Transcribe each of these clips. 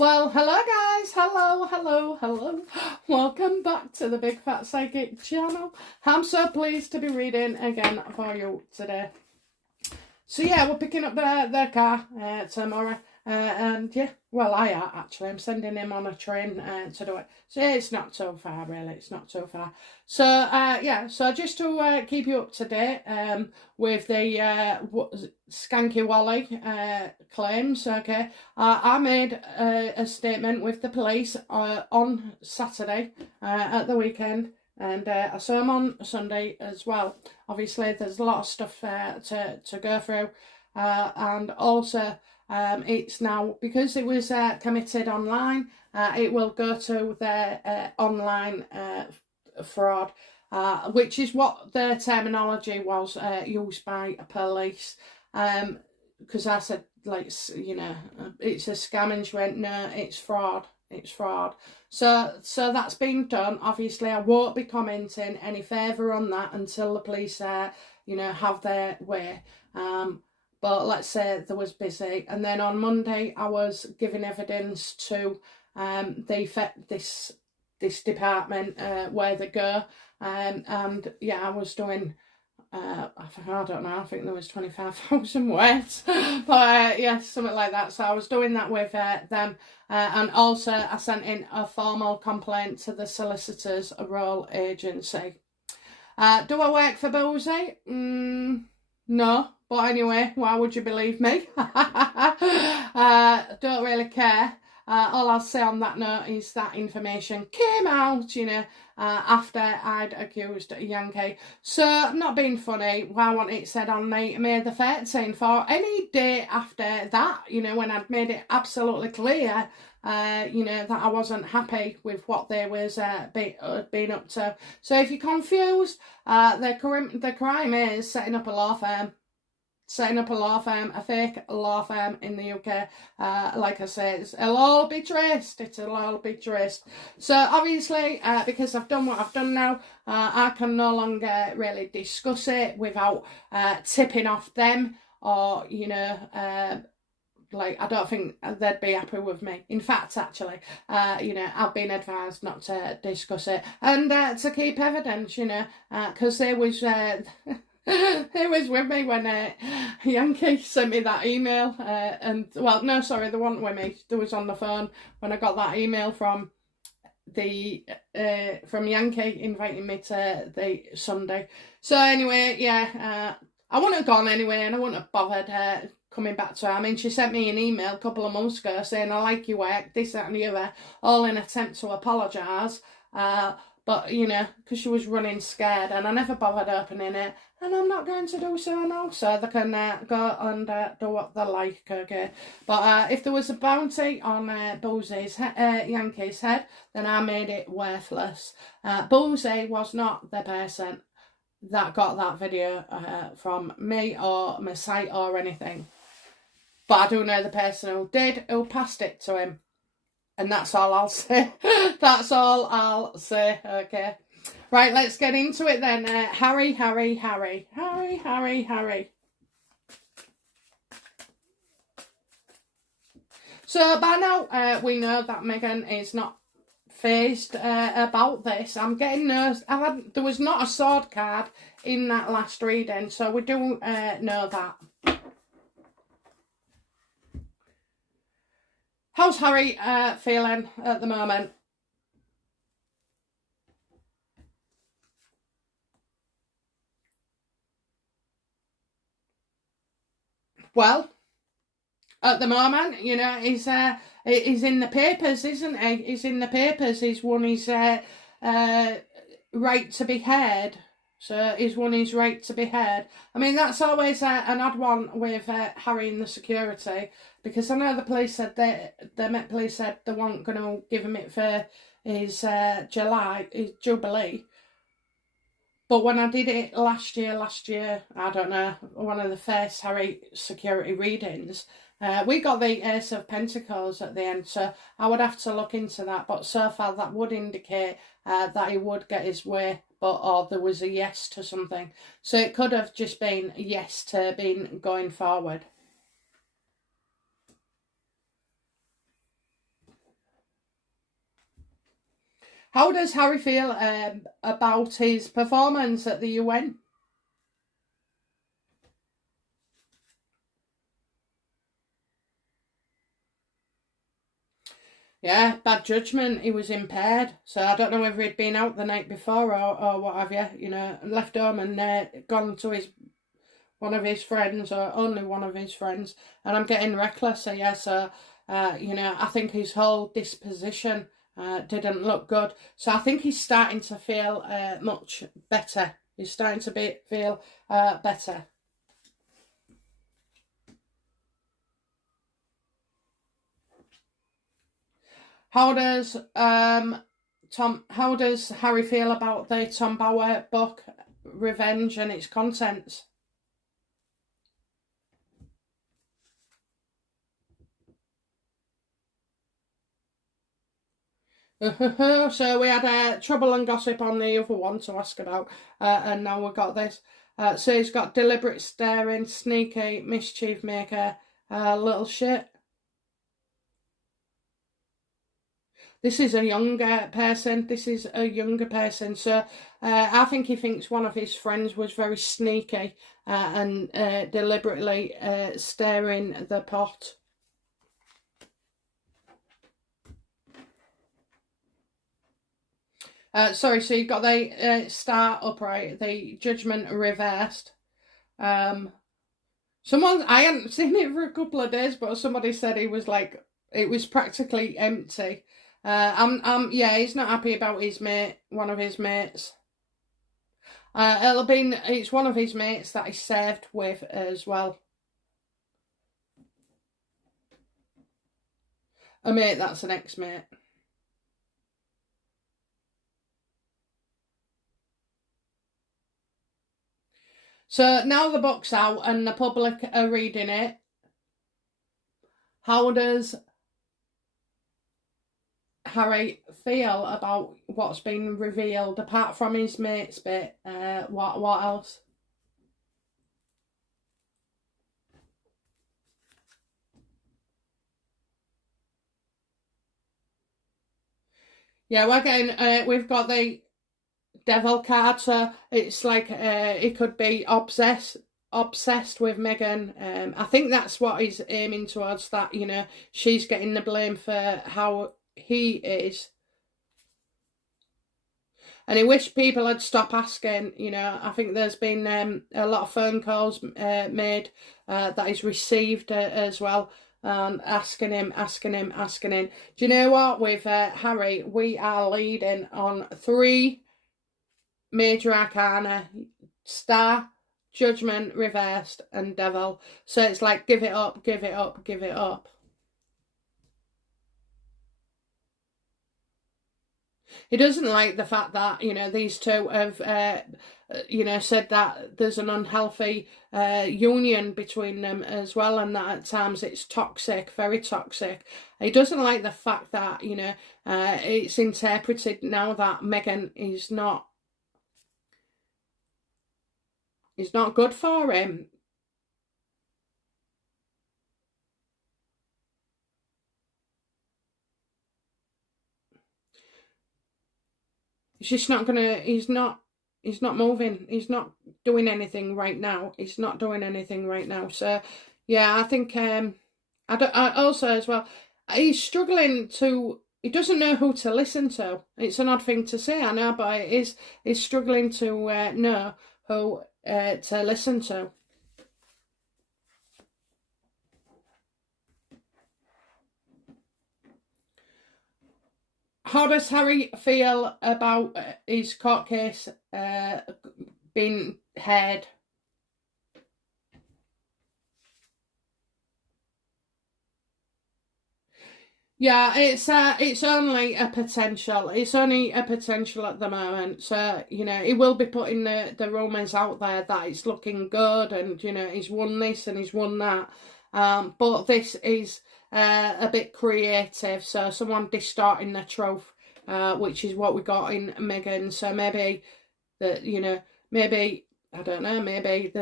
Well, hello guys, hello. Welcome back to the Big Fat Psychic channel. I'm so pleased to be reading again for you today. So yeah, we're picking up their car tomorrow. And yeah, well I are actually. I'm sending him on a train to do it. So yeah, it's not so far really, it's not so far. So yeah, so just to keep you up to date with the Skanky Wally claims, okay. I made a statement with the police on Saturday at the weekend. And I saw him on Sunday as well. Obviously, there's a lot of stuff to go through. And also, it's now, because it was committed online, it will go to their online fraud, which is what the terminology was used by police. Because I said, like, you know, it's a scam, and she went, no, it's fraud. It's fraud. So that's been done. Obviously, I won't be commenting any further on that until the police, you know, have their way. But let's say there was busy, and then on Monday I was giving evidence to this department where they go, and yeah, I was doing. I don't know, I think there was 25,000 words, but yeah, something like that. So I was doing that with them, and also I sent in a formal complaint to the Solicitors Royal Agency. Do I work for Boozy? No, but anyway, why would you believe me? Don't really care. All I'll say on that note is that information came out, you know, after I'd accused Yankee. So, I'm not being funny. I want it said on May the 13th, for any day after that, you know, when I'd made it absolutely clear, you know, that I wasn't happy with what they was being up to. So, if you're confused, the crime is setting up a law firm. A fake law firm in the UK. Like I said, it'll all be traced. So obviously, because I've done what I've done now, I can no longer really discuss it without tipping off them, or, you know, like, I don't think they'd be happy with me. In fact, actually, you know, I've been advised not to discuss it, and to keep evidence, you know, because there was... He was with me when Yankee sent me that email, and well, no, sorry, they weren't with me. They was on the phone when I got that email from from Yankee inviting me to the Sunday. So anyway, yeah, I wouldn't have gone anyway, and I wouldn't have bothered coming back to her. I mean, she sent me an email a couple of months ago saying, I like your work, this, that and the other, all in an attempt to apologise. But, you know, because she was running scared, and I never bothered opening it, and I'm not going to do so now, so they can go and do what they like, okay? But if there was a bounty on Yankee's head, then I made it worthless. Boozy was not the person that got that video from me or my site or anything. But I do know the person who did, who passed it to him. And that's all I'll say. That's all I'll say, okay. Right, let's get into it then. Harry. So by now, we know that Meghan is not phased about this. I'm getting nervous. There was not a sword card in that last reading, so we do know that. How's Harry feeling at the moment? Well, at the moment, you know, he's in the papers, isn't he? He's in the papers. He's won his right to be heard. So he's won his right to be heard. I mean, that's always an odd one with Harry and the security, because I know the police said the Met Police said they weren't going to give him it for his his Jubilee. But when I did it last year, I don't know, one of the first Harry security readings, we got the Ace of Pentacles at the end, so I would have to look into that. But so far, that would indicate that he would get his way, or there was a yes to something. So it could have just been a yes to being going forward. How does Harry feel about his performance at the UN? Yeah, bad judgment. He was impaired. So I don't know whether he'd been out the night before or what have you, left home and gone to one of his friends or only one of his friends. And I'm getting reckless. So yeah, I think his whole disposition didn't look good. So I think he's starting to feel much better. He's starting to feel better. How does Harry feel about the Tom Bower book, Revenge, and its contents? So we had trouble and gossip on the other one to ask about, and now we've got this. So he's got deliberate staring, sneaky, mischief maker, little shit. This is a younger person. So I think he thinks one of his friends was very sneaky and deliberately stirring the pot. So you've got the star upright, the judgment reversed. I hadn't seen it for a couple of days, but somebody said it was practically empty. He's not happy about one of his mates. It's one of his mates that he served with as well. A mate that's an ex-mate. So now the book's out and the public are reading it. How does Harry feel about what's been revealed, apart from his mate's bit? What else? Yeah, we've got the devil card, so it's like he could be obsessed with Meghan. I think that's what he's aiming towards, that she's getting the blame for how he is. And I wish people had stopped asking. I think there's been a lot of phone calls made that he's received as well, asking him. Do you know what? With Harry, we are leading on 3 major arcana: star, judgment reversed, and devil. So it's like, give it up, give it up, give it up. He doesn't like the fact that these two have said that there's an unhealthy union between them as well, and that at times it's toxic, very toxic. He doesn't like the fact that it's interpreted now that Meghan is not good for him. He's not moving. He's not doing anything right now. So yeah, I think I also as well, he's struggling to. He doesn't know who to listen to. It's an odd thing to say, I know, but he's struggling to know who to listen to. How does Harry feel about his court case being heard? Yeah, it's only a potential. It's only a potential at the moment. So he will be putting the rumours out there that it's looking good, and he's won this and he's won that. But this is a bit creative, so someone distorting the truth, which is what we got in Meghan. So maybe maybe I don't know, maybe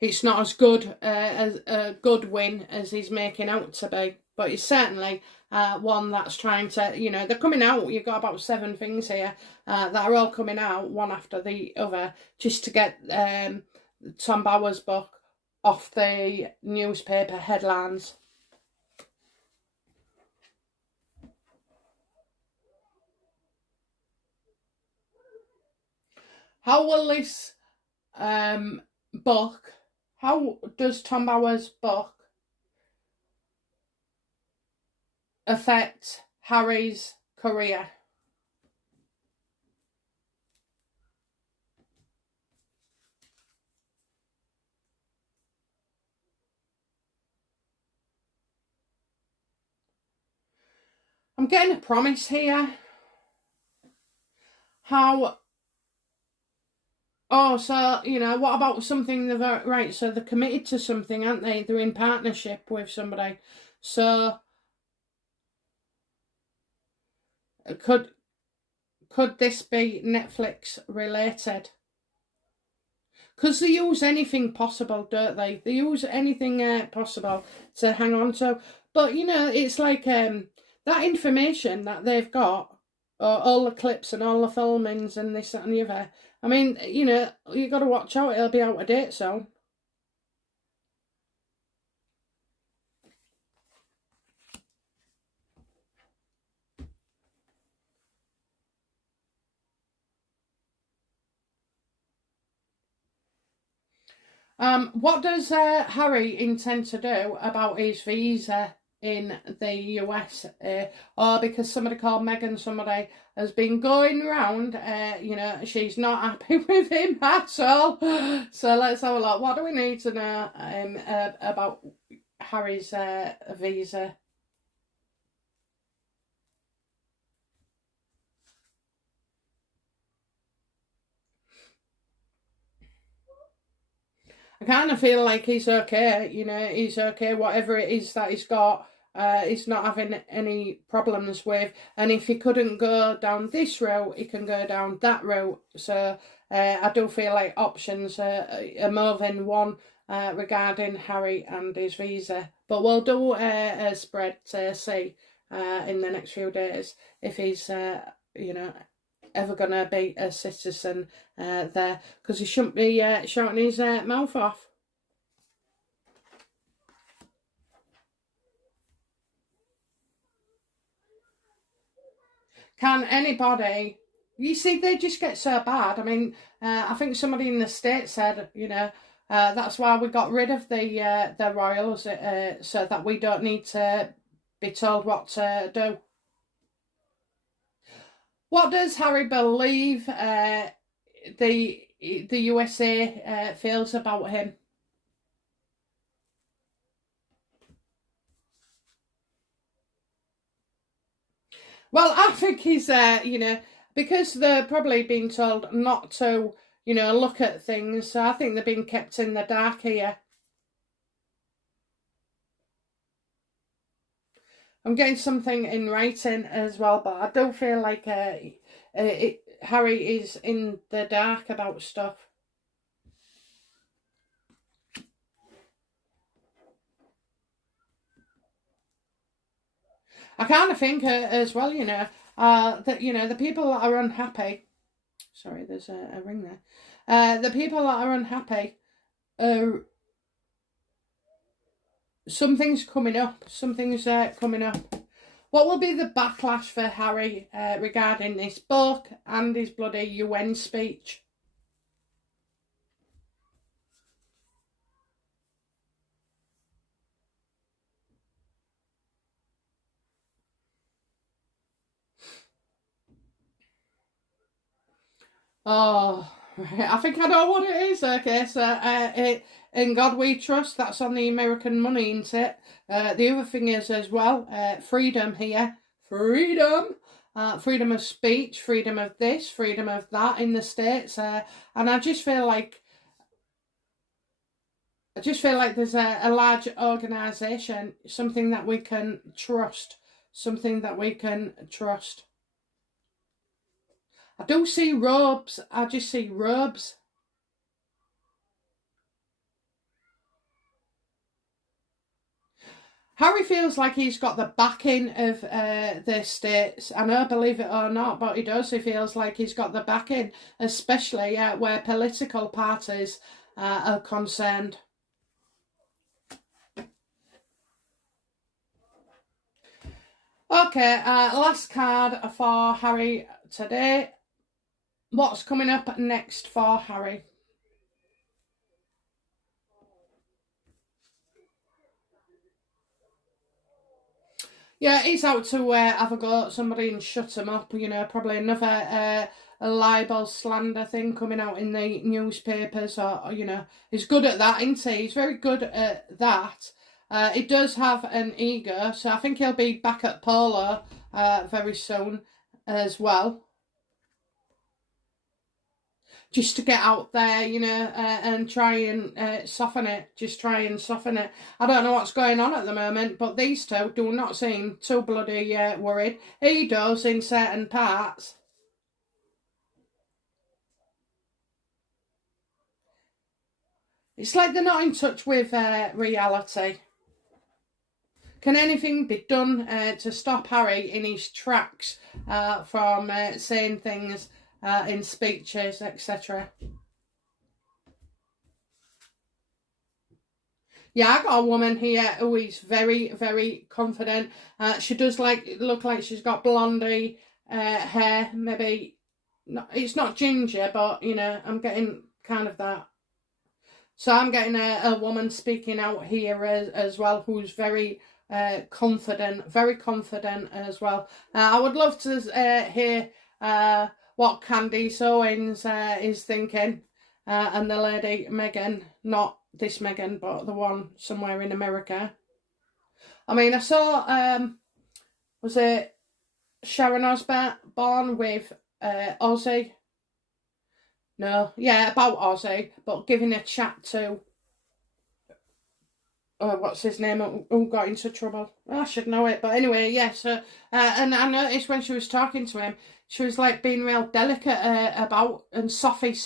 it's not as good as a good win as he's making out to be. but it's certainly one that's trying to, you know, they're coming out. You've got about 7 things here that are all coming out one after the other, just to get Tom Bower's book off the newspaper headlines. How will this book, how does Tom Bower's book affect Harry's career? I'm getting a promise here. How... Oh, so, you know, what about something they've... Right, so they're committed to something, aren't they? They're in partnership with somebody. So, could this be Netflix related? Because they use anything possible, don't they? They use anything possible to hang on to. But, you know, it's like that information that they've got, all the clips and all the filmings and this, that and the other. I mean, you know, you got to watch out. It'll be out of date soon. What does Harry intend to do about his visa in the US? Or because somebody called Meghan, somebody has been going around, you know, she's not happy with him at all. So let's have a look. What do we need to know about Harry's visa? I kind of feel like he's okay, you know, he's okay, whatever it is that he's got, he's not having any problems with. And if he couldn't go down this route, he can go down that route. So I do feel like options are more than one regarding Harry and his visa. But we'll do a spread to see in the next few days if he's, you know, ever going to be a citizen there, because he shouldn't be shouting his mouth off. Can anybody... You see, they just get so bad. I mean, I think somebody in the States said, you know, that's why we got rid of the royals, so that we don't need to be told what to do. What does Harry believe the USA feels about him? Well, I think he's, you know, because they're probably being told not to, you know, look at things. So I think they're being kept in the dark here. I'm getting something in writing as well, but I don't feel like Harry is in the dark about stuff. I kind of think as well, you know, that, you know, the people that are unhappy... Sorry, there's a ring there. The people that are unhappy, something's coming up. Something's coming up. What will be the backlash for Harry regarding this book and his bloody UN speech? Oh, right. I think I know what it is. Okay, so In God We Trust, that's on the American money, isn't it? The other thing is as well, freedom here. Freedom! Freedom of speech, freedom of this, freedom of that in the States. And I just feel like there's a large organisation, something that we can trust. Something that we can trust. I don't see robes, I just see robes. Harry feels like he's got the backing of the states. I know, believe it or not, but he does. He feels like he's got the backing, especially where political parties are concerned. Okay, last card for Harry today. What's coming up next for Harry? Yeah, he's out to have a go at somebody and shut him up. You know, probably another a libel slander thing coming out in the newspapers. Or you know, he's good at that, isn't he? He's very good at that. He does have an ego, so I think he'll be back at polo very soon as well. Just to get out there, you know, and try and soften it. Just try and soften it. I don't know what's going on at the moment, but these two do not seem too bloody worried. He does in certain parts. It's like they're not in touch with reality. Can anything be done to stop Harry in his tracks from saying things in speeches, etc.? Yeah, I got a woman here who is very, very confident. She does look like she's got blondie hair, maybe. It's not ginger, but you know, I'm getting kind of that. So I'm getting a woman speaking out here as well, who's very confident as well. I would love to hear what Candice Owens is thinking, and the lady Meghan, not this Meghan, but the one somewhere in America. I mean, I saw, was it Sharon Osbourne with Ozzy? No, yeah, about Ozzy, but giving a chat to what's his name, who got into trouble. I should know it, but anyway, yes. And I noticed when she was talking to him, she was like being real delicate about and softly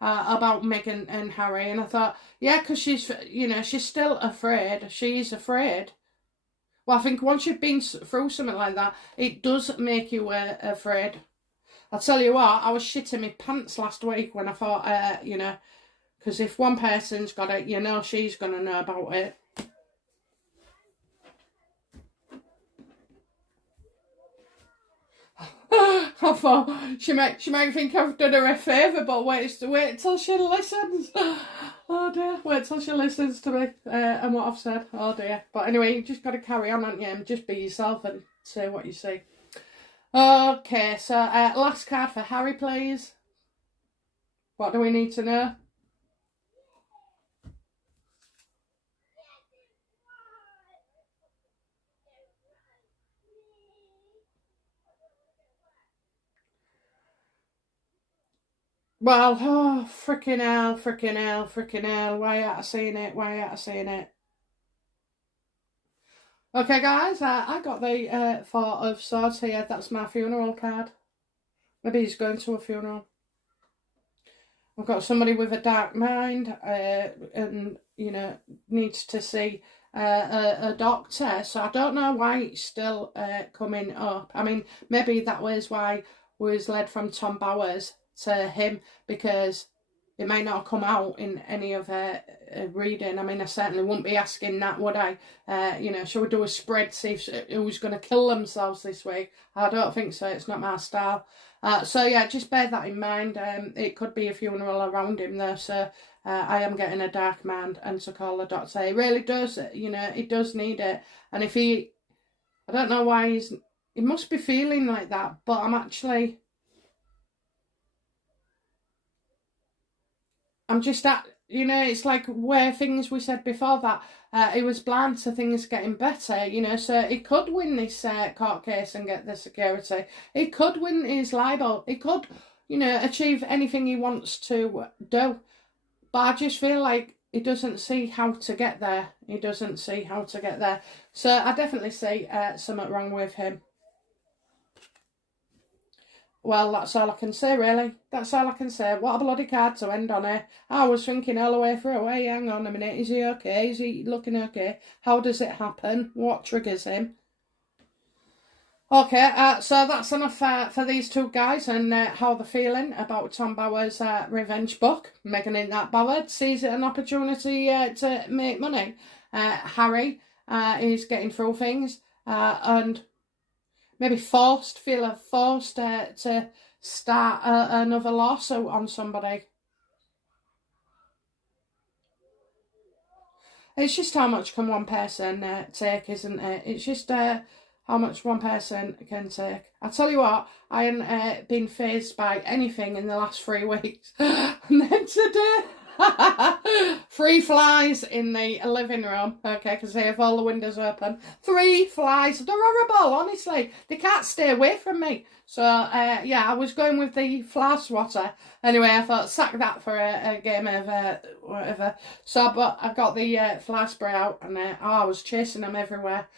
about Meghan and Harry. And I thought, yeah, because she's, you know, she's still afraid. She is afraid. Well, I think once you've been through something like that, it does make you afraid. I'll tell you what, I was shitting my pants last week when I thought, you know, because if one person's got it, you know she's going to know about it. I thought she might think I've done her a favour, but wait till she listens. Oh dear, wait till she listens to me and what I've said. Oh dear. But anyway, you just got to carry on, haven't you, and just be yourself and say what you say. Okay, so last card for Harry, please. What do we need to know? Well, oh, freaking hell. Why aren't I seeing it? Okay, guys, I got the Four of Swords here. That's my funeral card. Maybe he's going to a funeral. I've got somebody with a dark mind and, you know, needs to see a doctor. So I don't know why it's still coming up. I mean, maybe that was why we was led from Tom Bowers to him, because it may not come out in any of reading. I mean, I certainly wouldn't be asking that, would I? You know, shall we do a spread, see who's going to kill themselves this week? I don't think so. It's not my style. So yeah, just bear that in mind. It could be a funeral around him there, so I am getting a dark mind and to call the doctor. He really does, you know, he does need it. And if I don't know why he must be feeling like that, but I'm just at, you know, it's like where things we said before that it was blind to things getting better, you know, so he could win this court case and get the security. He could win his libel. He could, you know, achieve anything he wants to do. But I just feel like he doesn't see how to get there. He doesn't see how to get there. So I definitely see something wrong with him. well, that's all I can say, really. That's all I can say. What a bloody card to end on here. I was thinking all the way through, hey, hang on a minute, is he okay? Is he looking okay? How does it happen? What triggers him? Okay, so that's enough for these two guys and how they're feeling about Tom Bower's revenge book. Megan ain't that bothered, sees it an opportunity to make money. Harry is getting through things and maybe forced to start another lawsuit on somebody. It's just how much can one person take, isn't it? It's just how much one person can take. I tell you what, I haven't been fazed by anything in the last 3 weeks. And then today, 3 flies in the living room, okay, because they have all the windows open. 3 flies. They're horrible, honestly. They can't stay away from me. So, yeah, I was going with the fly swatter. Anyway, I thought, sack that for a game of whatever. So, but I got the fly spray out and I was chasing them everywhere.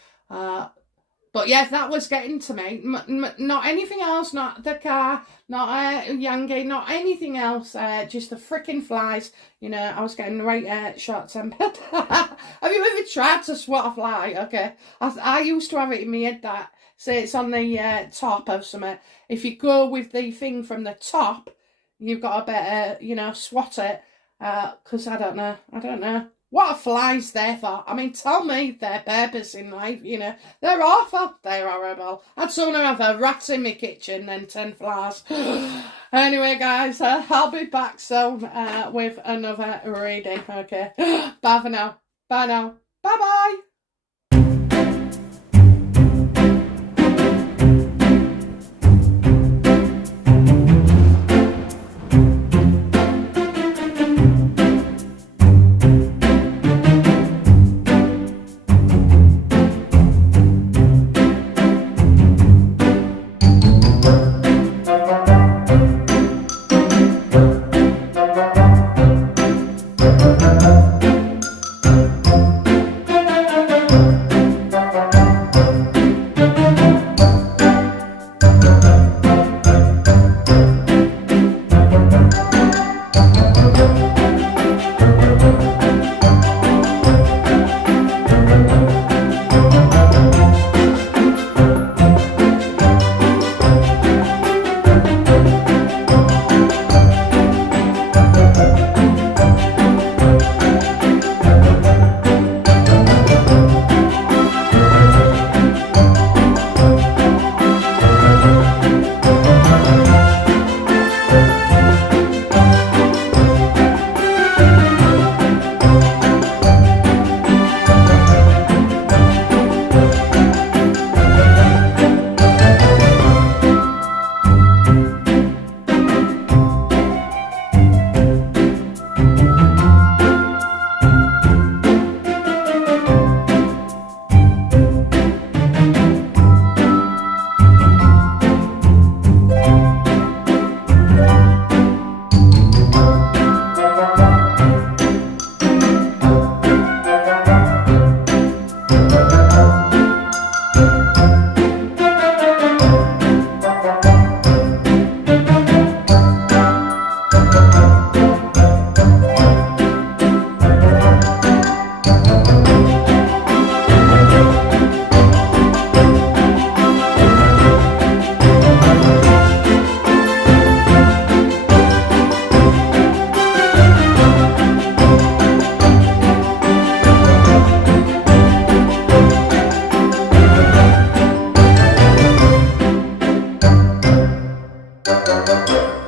But yeah, that was getting to me. Not anything else, not the car, not Yangi, not anything else. Just the freaking flies. You know, I was getting right short-tempered. Have you ever tried to swat a fly? Okay. I used to have it in my head that, say it's on the top of something. If you go with the thing from the top, you've got a better, you know, swat it. Because I don't know. What are flies there for? I mean, tell me their purpose in life, you know. They're awful. They're horrible. I'd sooner have a rat in my kitchen than 10 flies. Anyway, guys, I'll be back soon with another reading, okay? Bye for now. Bye now. Bye-bye. Thank you.